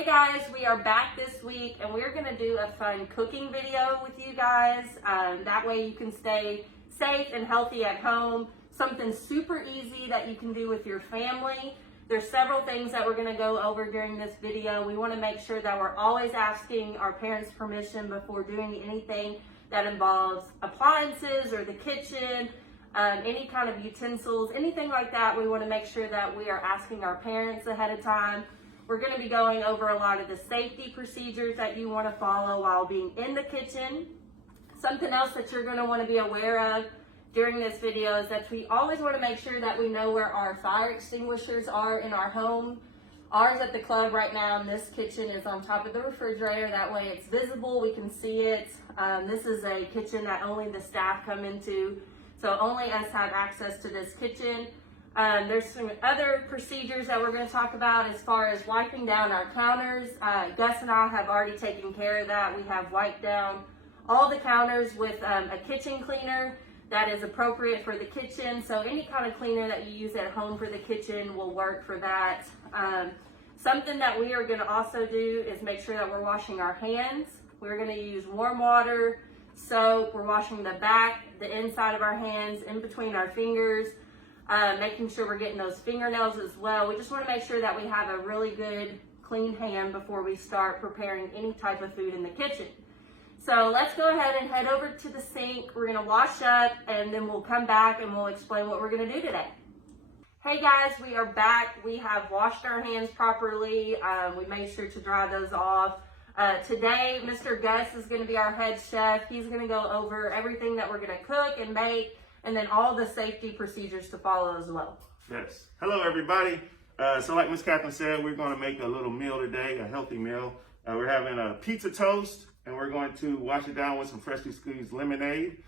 Hey guys, we are back this week and we're going to do a fun cooking video with you guys. That way you can stay safe and healthy at home. Something super easy that you can do with your family. There's several things that we're going to go over during this video. We want to make sure that we're always asking our parents' permission before doing anything that involves appliances or the kitchen, any kind of utensils, anything like that. We want to make sure that we are asking our parents ahead of time. We're going to be going over a lot of the safety procedures that you want to follow while being in the kitchen. Something else that you're going to want to be aware of during this video is that we always want to make sure that we know where our fire extinguishers are in our home. Ours at the club right now in this kitchen is on top of the refrigerator. That way it's visible, we can see it. This is a kitchen that only the staff come into, so only us have access to this kitchen. There's some other procedures that we're going to talk about as far as wiping down our counters. Gus and I have already taken care of that. We have wiped down all the counters with a kitchen cleaner that is appropriate for the kitchen. So any kind of cleaner that you use at home for the kitchen will work for that. Something that we are going to also do is make sure that we're washing our hands. We're going to use warm water, soap. We're washing the back, the inside of our hands, in between our fingers. Making sure we're getting those fingernails as well. We just want to make sure that we have a really good clean hand before we start preparing any type of food in the kitchen. So let's go ahead and head over to the sink. We're going to wash up and then we'll come back and we'll explain what we're going to do today. Hey guys, we are back. We have washed our hands properly. We made sure to dry those off. Today, Mr. Gus is going to be our head chef. He's going to go over everything that we're going to cook and make, and then all the safety procedures to follow as well. Yes. Hello, everybody. So like Miss Catherine said, we're going to make a little meal today, a healthy meal. We're having a pizza toast, and we're going to wash it down with some freshly squeezed lemonade.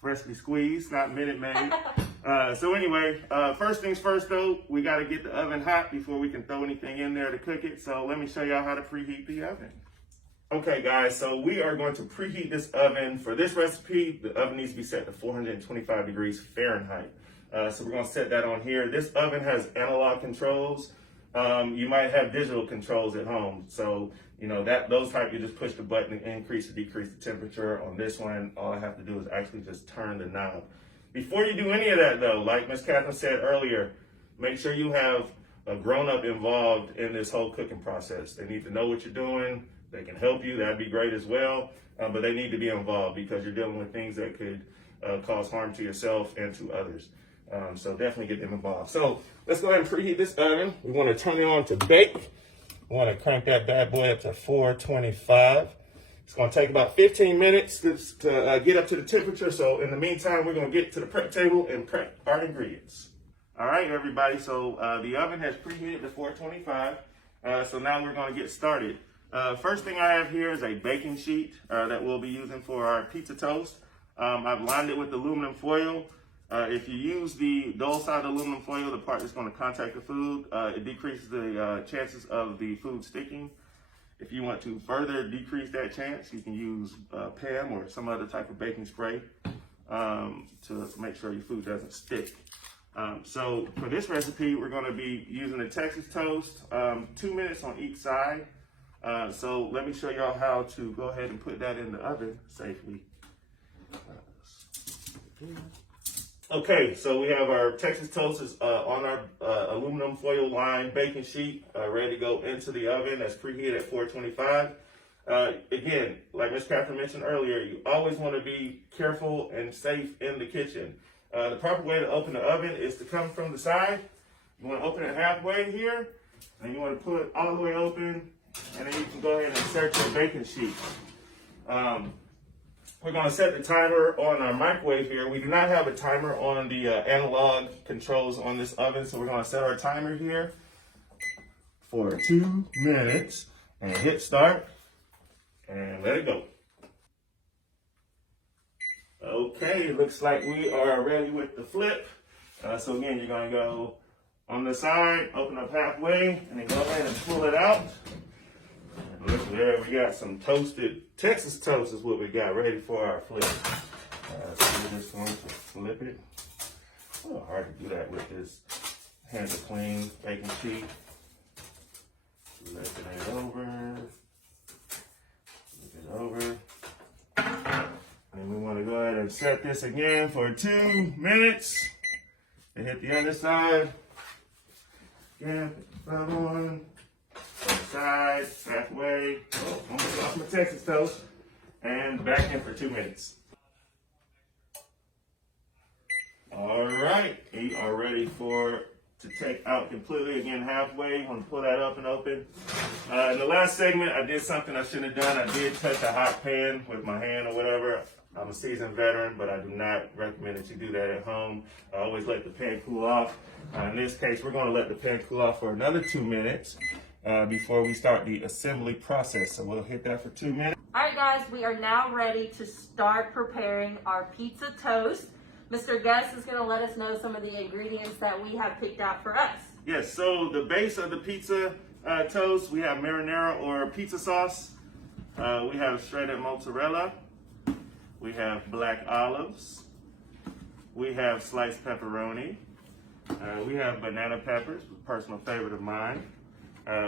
Freshly squeezed, not Minute Maid. So anyway, first things first though, we got to get the oven hot before we can throw anything in there to cook it. So let me show y'all how to preheat the oven. Okay guys, so we are going to preheat this oven. For this recipe, the oven needs to be set to 425 degrees Fahrenheit. So we're going to set that on here. This oven has analog controls. You might have digital controls at home. So, you know, those type, you just push the button and increase or decrease the temperature. On this one, all I have to do is actually just turn the knob. Before you do any of that though, like Miss Catherine said earlier, make sure you have a grown-up involved in this whole cooking process. They need to know what you're doing. They can help you, that'd be great as well, but they need to be involved because you're dealing with things that could cause harm to yourself and to others. So definitely get them involved. So let's go ahead and preheat this oven. We want to turn it on to bake. We want to crank that bad boy up to 425. It's going to take about 15 minutes to get up to the temperature. So in the meantime, we're going to get to the prep table and prep our ingredients. All right, everybody. So the oven has preheated to 425. So now we're going to get started. First thing I have here is a baking sheet that we'll be using for our pizza toast. I've lined it with aluminum foil. If you use the dull side aluminum foil, the part that's going to contact the food, it decreases the chances of the food sticking. If you want to further decrease that chance, you can use PAM or some other type of baking spray to make sure your food doesn't stick. So for this recipe, we're going to be using a Texas toast, 2 minutes on each side. So let me show y'all how to go ahead and put that in the oven safely. Okay, so we have our Texas toast on our aluminum foil lined baking sheet, ready to go into the oven that's preheated at 425. Again, like Miss Catherine mentioned earlier, you always want to be careful and safe in the kitchen. The proper way to open the oven is to come from the side. You want to open it halfway here, and you want to pull it all the way open, and then you can go ahead and insert your baking sheet. We're going to set the timer on our microwave here. We do not have a timer on the analog controls on this oven, so we're going to set our timer here for 2 minutes and hit start and let it go. Okay, it looks like we are ready with the flip. So again, you're going to go on the side, open up halfway, and then go ahead and pull it out. Look there, we got some toasted Texas toast is what we got ready for our flip. So we're just going to flip it. Oh, hard to do that with this hand clean baking sheet. Let it gonna set this again for 2 minutes and hit the other side. Again, put the front on, other side, halfway. Oh, almost lost my Texas toast. And back in for 2 minutes. All right, we are ready to take out completely. Again, halfway. I'm gonna pull that up and open. In the last segment, I did something I shouldn't have done. I did touch a hot pan with my hand or whatever. I'm a seasoned veteran, but I do not recommend that you do that at home. I always let the pan cool off. In this case, we're gonna let the pan cool off for another 2 minutes before we start the assembly process. So we'll hit that for 2 minutes. All right, guys, we are now ready to start preparing our pizza toast. Mr. Gus is going to let us know some of the ingredients that we have picked out for us. Yes, so the base of the pizza toast, we have marinara or pizza sauce. We have shredded mozzarella. We have black olives. We have sliced pepperoni. We have banana peppers, a personal favorite of mine.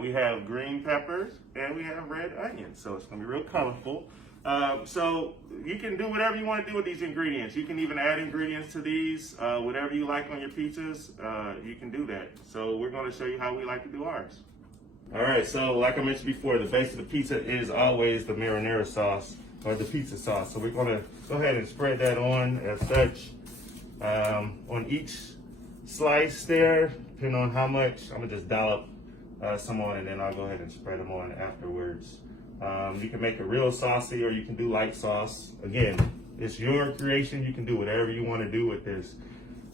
We have green peppers, and we have red onions. So it's going to be real colorful. So you can do whatever you want to do with these ingredients. You can even add ingredients to these, whatever you like on your pizzas, you can do that. So we're going to show you how we like to do ours. All right, so like I mentioned before, the base of the pizza is always the marinara sauce or the pizza sauce. So we're going to go ahead and spread that on as such on each slice there, depending on how much. I'm going to just dollop some on, and then I'll go ahead and spread them on afterwards. You can make it real saucy, or you can do light sauce. Again, it's your creation. You can do whatever you want to do with this,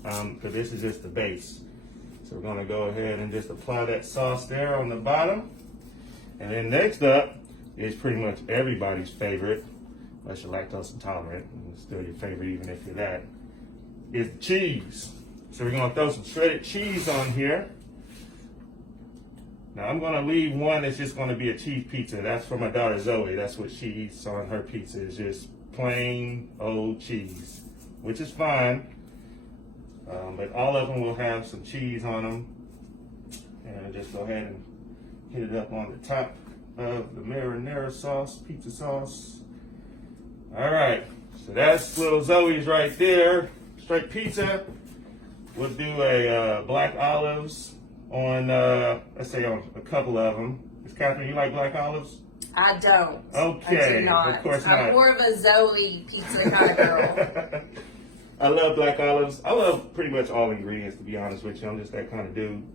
because this is just the base. So we're gonna go ahead and just apply that sauce there on the bottom. And then next up is pretty much everybody's favorite, unless you're lactose intolerant, and it's still your favorite even if you're that, is cheese. So we're gonna throw some shredded cheese on here. Now I'm gonna leave one that's just gonna be a cheese pizza. That's for my daughter Zoe. That's what she eats on her pizza, is just plain old cheese, which is fine. But all of them will have some cheese on them. And just go ahead and hit it up on the top of the marinara sauce, pizza sauce. All right, so that's little Zoe's right there. Straight pizza. We'll do a black olives on, let's say on a couple of them. Is Catherine, you like black olives? I don't. Okay, I do not. of course not. I'm more of a Zoe pizza kind of girl. I love black olives. I love pretty much all ingredients, to be honest with you. I'm just that kind of dude.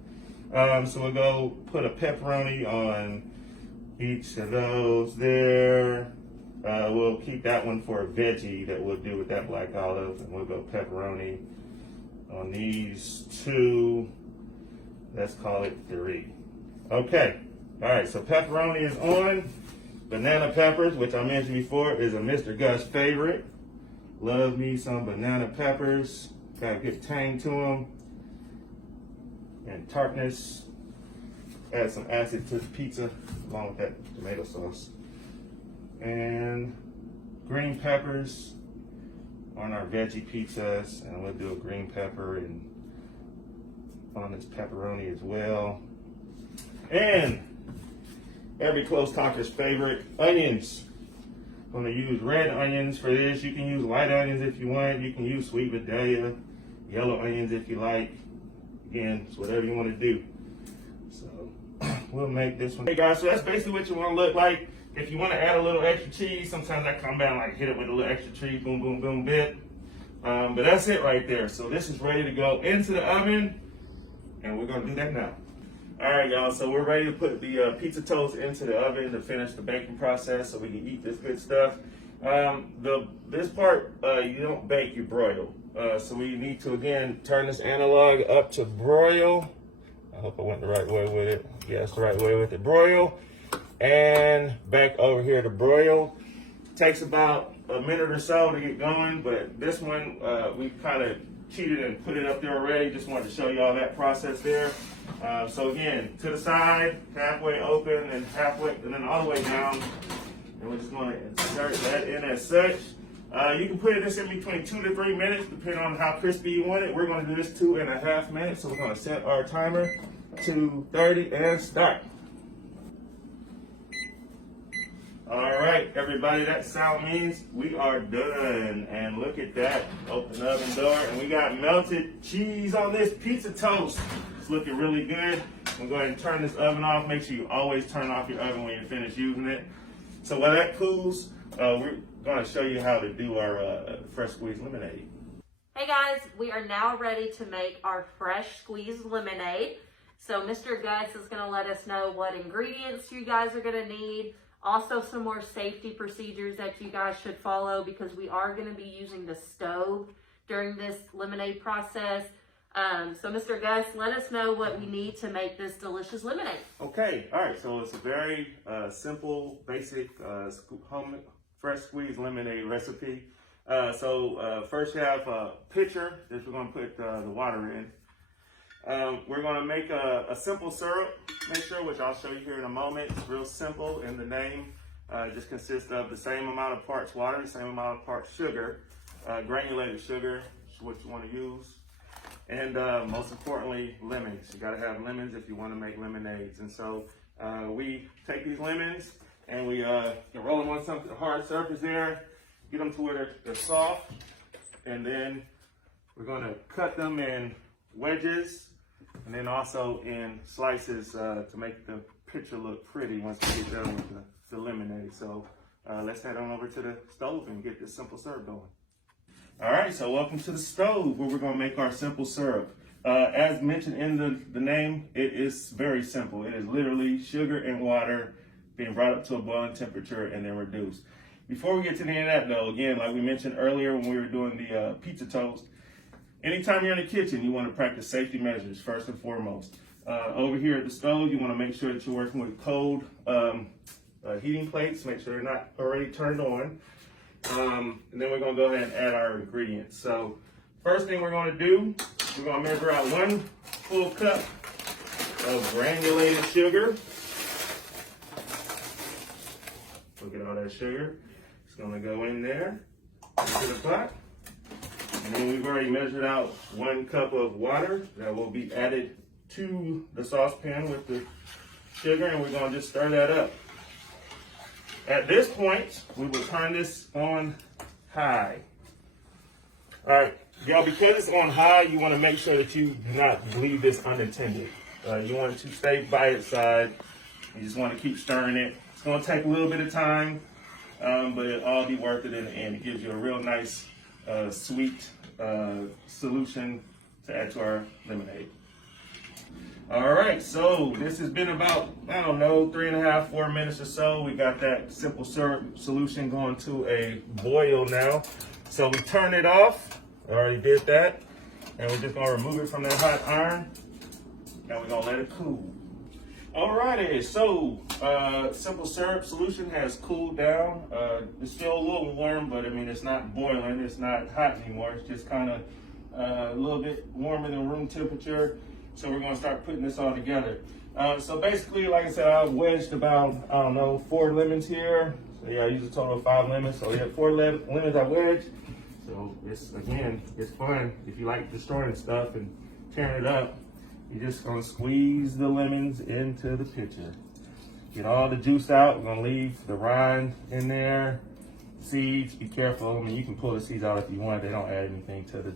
So we'll go put a pepperoni on each of those there. We'll keep that one for a veggie that we'll do with that black olive. And we'll go pepperoni on these two. Let's call it 3. Okay. All right, so pepperoni is on. Banana peppers, which I mentioned before, is a Mr. Gus favorite. Love me some banana peppers. Got a good tang to them. And tartness. Add some acid to the pizza along with that tomato sauce. And green peppers on our veggie pizzas. And we'll do a green pepper and on this pepperoni as well. And every close talker's favorite, onions. I'm gonna use red onions for this. You can use white onions if you want. You can use sweet Vidalia, yellow onions if you like. Again, it's whatever you want to do. So we'll make this one. Hey guys, so that's basically what you want to look like. If you want to add a little extra cheese, sometimes I come down like hit it with a little extra cheese, boom, boom, boom, bit. But that's it right there. So this is ready to go into the oven, and we're gonna do that now. All right, y'all, so we're ready to put the pizza toast into the oven to finish the baking process so we can eat this good stuff. This part, you don't bake, you broil. So we need to, again, turn this analog up to broil. I hope I went the right way with it. Yes, the right way with it. Broil. And back over here to broil. Takes about a minute or so to get going, but this one, we kind of cheated and put it up there already. Just wanted to show you all that process there. So again, to the side, halfway open and halfway, and then all the way down. And we're just going to insert that in as such. You can put this in between 2 to 3 minutes, depending on how crispy you want it. We're going to do this 2.5 minutes. So we're going to set our timer to 30 and start. All right, everybody, that sound means we are done. And look at that, open the oven door, and we got melted cheese on this pizza toast. It's looking really good. I'm going to go ahead and turn this oven off. Make sure you always turn off your oven when you finish using it. So while that cools, we're going to show you how to do our fresh squeezed lemonade. Hey guys, we are now ready to make our fresh squeezed lemonade. So Mr. Gus is going to let us know what ingredients you guys are going to need. Also some more safety procedures that you guys should follow because we are going to be using the stove during this lemonade process. So Mr. Gus, let us know what we need to make this delicious lemonade. Okay, all right, so it's a very simple, basic home fresh squeezed lemonade recipe. First you have a pitcher that we're going to put the water in. We're going to make a simple syrup mixture, which I'll show you here in a moment. It's real simple in the name. It just consists of the same amount of parts water, the same amount of parts sugar, granulated sugar, is what you want to use. And most importantly, lemons. You got to have lemons if you want to make lemonades. And so we take these lemons and we roll them on some hard surface there, get them to where they're soft, and then we're going to cut them in wedges and then also in slices to make the picture look pretty once we get done with the lemonade. So let's head on over to the stove and get this simple syrup going. All right, so welcome to the stove where we're going to make our simple syrup. As mentioned in the name, it is very simple. It is literally sugar and water being brought up to a boiling temperature and then reduced. Before we get to the end of that though, again, like we mentioned earlier when we were doing the pizza toast, anytime you're in the kitchen, you want to practice safety measures first and foremost. Over here at the stove, you want to make sure that you're working with cold heating plates. Make sure they're not already turned on. And then we're going to go ahead and add our ingredients. So first thing we're going to do, we're going to measure out 1 full cup of granulated sugar. Look at all that sugar. It's going to go in there into the pot. And then we've already measured out 1 cup of water that will be added to the saucepan with the sugar, and we're going to just stir that up. At this point, we will turn this on high. All right, y'all, because it's on high, you want to make sure that you do not leave this unattended. You want it to stay by its side. You just want to keep stirring it. It's going to take a little bit of time, but it'll all be worth it in the end. It gives you a real nice, sweet solution to add to our lemonade. All right, so this has been about, 3.5, 4 minutes or so. We got that simple syrup solution going to a boil now. So we turn it off. I already did that. And we're just gonna remove it from that hot iron. And we're gonna let it cool. Alrighty, so simple syrup solution has cooled down. It's still a little warm, but I mean, it's not boiling, it's not hot anymore. It's just kind of a little bit warmer than room temperature. So we're gonna start putting this all together. So basically, like I said, I've wedged about, 4 lemons here. So yeah, I use a total of 5 lemons. So we have 4 lemons I wedged. So it's fun. If you like destroying stuff and tearing it up, you're just gonna squeeze the lemons into the pitcher. Get all the juice out. We're gonna leave the rind in there. Seeds, be careful. I mean, you can pull the seeds out if you want. They don't add anything to the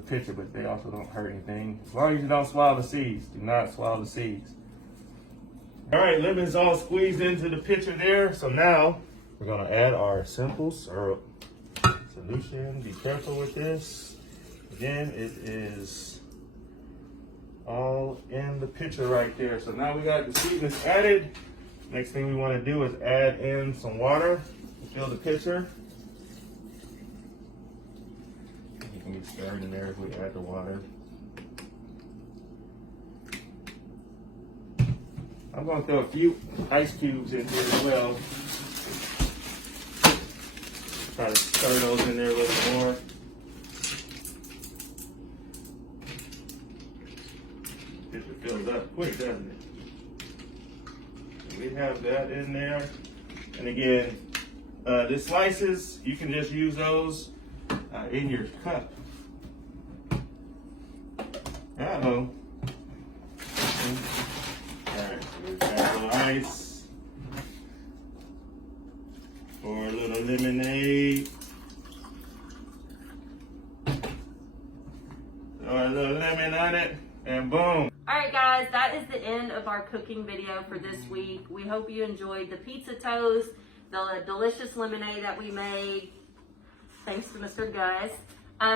pitcher, but they also don't hurt anything. As long as you don't swallow the seeds. Do not swallow the seeds. All right, lemon's all squeezed into the pitcher there. So now we're gonna add our simple syrup solution. Be careful with this. Again, it is all in the pitcher right there. So now we got the sweetness added. Next thing we want to do is add in some water to fill the pitcher. You can get stirred in there if we add the water. I'm going to throw a few ice cubes in here as well. Try to stir those in there a little more. It fills up quick, doesn't it? We have that in there. And again, the slices, you can just use those in your cup. Uh-oh. Alright, so we've got a little ice. little lemonade. Throw a little lemon on it, and boom. Alright guys, that is the end of our cooking video for this week. We hope you enjoyed the pizza toast, the delicious lemonade that we made. Thanks to Mr. Gus.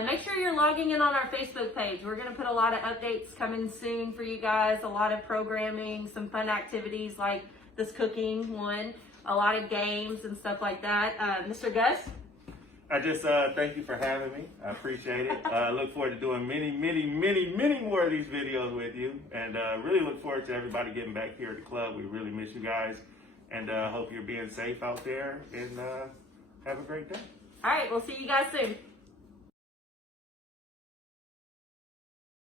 Make sure you're logging in on our Facebook page. We're going to put a lot of updates coming soon for you guys, a lot of programming, some fun activities like this cooking one, a lot of games and stuff like that. Mr. Gus? I just thank you for having me. I appreciate it. I look forward to doing many more of these videos with you. And really look forward to everybody getting back here at the club. We really miss you guys. And hope you're being safe out there. And have a great day. All right, we'll see you guys soon.